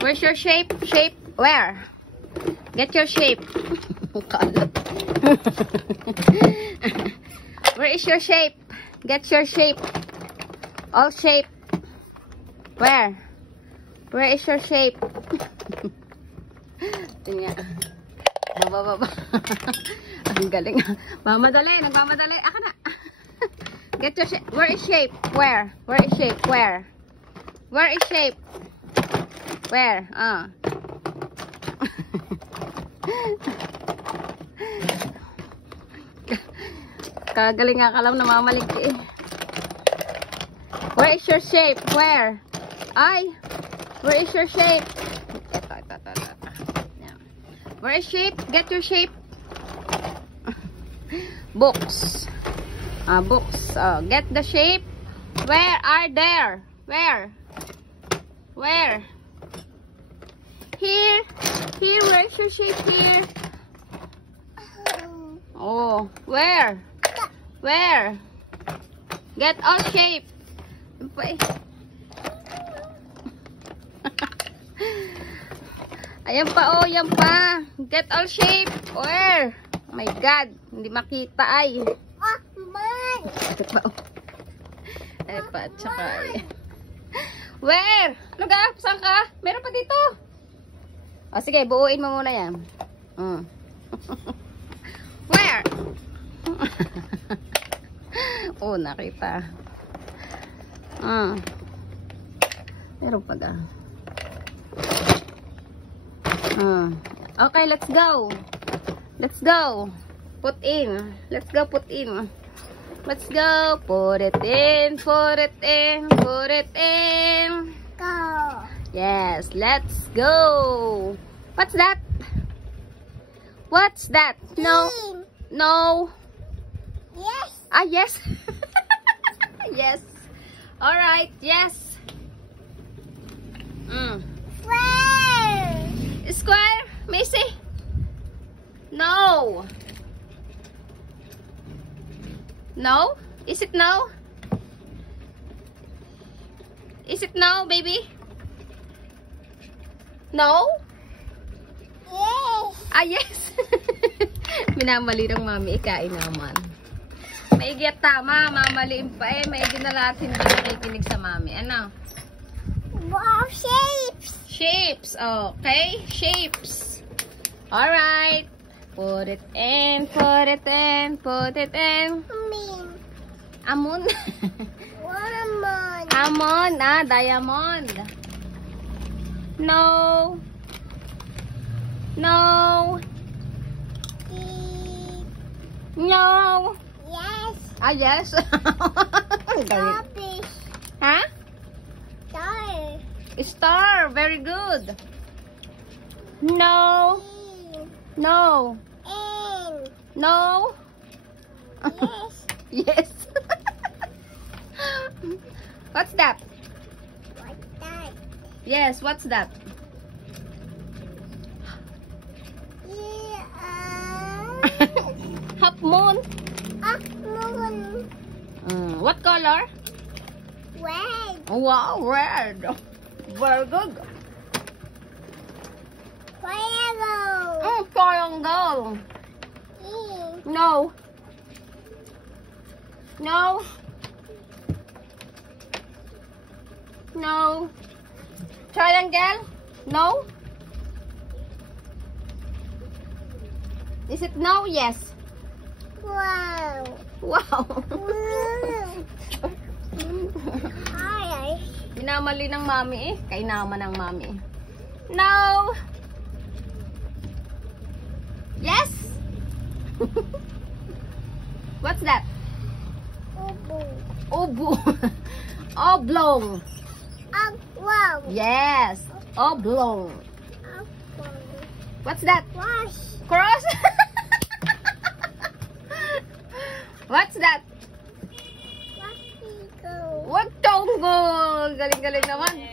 Where's your shape? Shape? Where? Get your shape. Where is your shape? Get your shape. All shape. Where? Where is your shape? Tingnan. Baba. Ang galing. Mamadali. Nagmamadali. Aka na. Get your shape. Where is shape? Where? Where is shape? Where? Where is shape? Where? Kagaling nga ka lang namamaliki eh. Where is your shape? Where? Ay! Where is your shape? Ito. Where is shape? Get your shape. Books. Books. Get the shape. Where are there? Where? Where? Here. Here. Where's your shape here? Oh. Where? Where? Get all shape. Ayan pa, oh, yan pa. Get all shape. Where? Oh my God, hindi makita ay. Ay pa, tsaka ay. Where? Ano ka? Saan ka? Meron pa dito. O, sige, buuin mo muna yan. Where? Oh, nakita. Meron pa ga. Okay, let's go. Let's go. Put in. Let's go put in. Let's go. Put it in. Put it in. Put it in. Go. Yes, let's go. What's that? What's that? No. No. Yes. Yes. Yes. All right. Yes. Square. Square, Macy? No. No? Is it no? Is it no, baby? No? Yes. Yes. Minamali ng mami, ikain naman. Maigi at tama, mamaliin pa eh. Maigi na lahat hindi nakikinig sa mami. Ano? Wow, shapes. Shapes, okay? Shapes. Alright. Put it in, put it in, put it in. Amon. Diamond. Amon, diamond. No. No. No. Yes. Yes. Starfish. Huh? Star. Star, very good. No. No. N. No. Yes. Yes. What's that? What's that? Yes, what's that? Half moon. Moon. What color? Red. Wow, red. Very good. Triangle. Triangle. E. No. No. No. Triangle? No. Is it no? Yes. Wow. Wow. Hi. Minamali ng mami eh. Kainaman ng mami eh. No. Yes. What's that? Ubu. Obu. Oblong. Wow. Yes. Oblong. What's that? Wash. Cross. What's that? What tonggol? Galing-galing naman.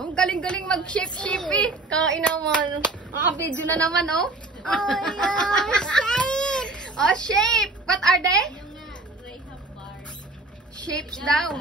Ang galing-galing mag-shape-shape eh. Kain naman. Maka-video na naman oh. Oh, yeah. Shape. Oh, shape. What are they? Shapes daw.